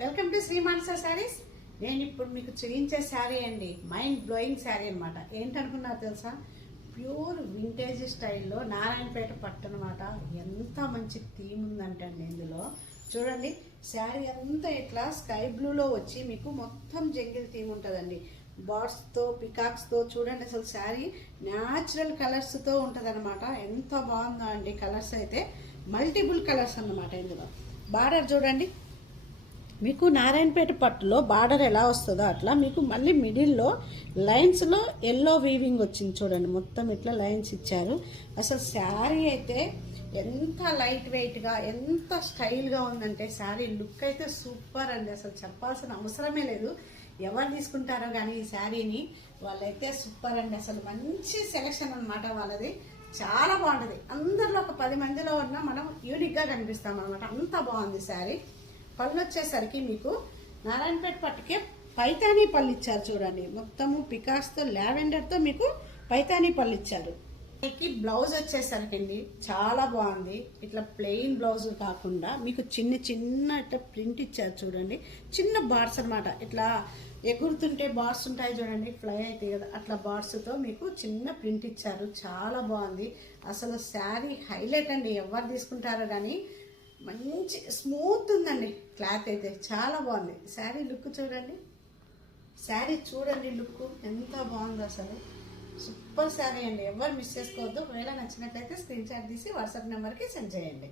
Welcome to Shri మానస శారీస్. నేను ఇప్పుడు మీకు చూపించే శారీ అండి, మైండ్ బ్లోయింగ్ శారీ అనమాట. ఏంటనుకున్నారు తెలుసా? ప్యూర్ వింటేజ్ స్టైల్లో నారాయణపేట పట్టు అనమాట. ఎంత మంచి థీమ్ ఉందంటే అండి ఇందులో చూడండి. శారీ అంతా ఇట్లా స్కై బ్లూలో వచ్చి మీకు మొత్తం జంగిల్ థీమ్ ఉంటుందండి. బార్డ్స్తో పికాక్స్తో చూడండి. అసలు శారీ న్యాచురల్ కలర్స్తో ఉంటుంది అనమాట. ఎంత బాగుందో అండి. కలర్స్ అయితే మల్టిపుల్ కలర్స్ అన్నమాట. ఇందులో బార్డర్ చూడండి. మీకు నారాయణపేట పట్టులో బార్డర్ ఎలా వస్తుందో అట్లా మీకు మళ్ళీ మిడిల్లో లైన్స్లో ఎల్లో వీవింగ్ వచ్చింది చూడండి. మొత్తం ఇట్లా లైన్స్ ఇచ్చారు. అసలు శారీ అయితే ఎంత లైట్ వెయిట్గా ఎంత స్టైల్గా ఉందంటే శారీ లుక్ అయితే సూపర్ అండి. అసలు చెప్పాల్సిన అవసరమే లేదు. ఎవరు తీసుకుంటారో కానీ ఈ శారీని వాళ్ళైతే సూపర్ అండి. అసలు మంచి సెలెక్షన్ అనమాట వాళ్ళది. చాలా బాగుంటుంది. అందరిలో ఒక 10 మందిలో ఉన్నా మనం యూనిక్గా కనిపిస్తాం అనమాట. అంత బాగుంది శారీ. పళ్ళు వచ్చేసరికి మీకు నారాయణపేట పట్టుకే పైతానీ పళ్ళు ఇచ్చారు చూడండి. మొత్తము పికాక్స్తో లావెండర్తో మీకు పైతానీ పళ్ళు ఇచ్చారు. బ్లౌజ్ వచ్చేసరికి అండి చాలా బాగుంది. ఇట్లా ప్లెయిన్ బ్లౌజ్ కాకుండా మీకు చిన్న చిన్న ఇట్లా ప్రింట్ ఇచ్చారు చూడండి. చిన్న బార్డ్స్ అనమాట. ఇట్లా ఎగురుతుంటే బార్డ్స్ ఉంటాయి చూడండి, ఫ్లై అవుతాయి కదా, అట్లా బార్డ్స్తో మీకు చిన్న ప్రింట్ ఇచ్చారు. చాలా బాగుంది. అసలు శారీ హైలైట్ అండి. ఎవరు తీసుకుంటారో కానీ మంచి స్మూత్ ఉందండి. క్లాత్ అయితే చాలా బాగుంది. శారీ లుక్ చూడండి. శారీ చూడండి లుక్ ఎంత బాగుందో అసలు. సూపర్ శారీ అండి. ఎవరు మిస్ చేసుకోవద్దు. ఒకవేళ నచ్చినట్లయితే స్క్రీన్ షాట్ తీసి వాట్సాప్ నెంబర్కి సెండ్ చేయండి.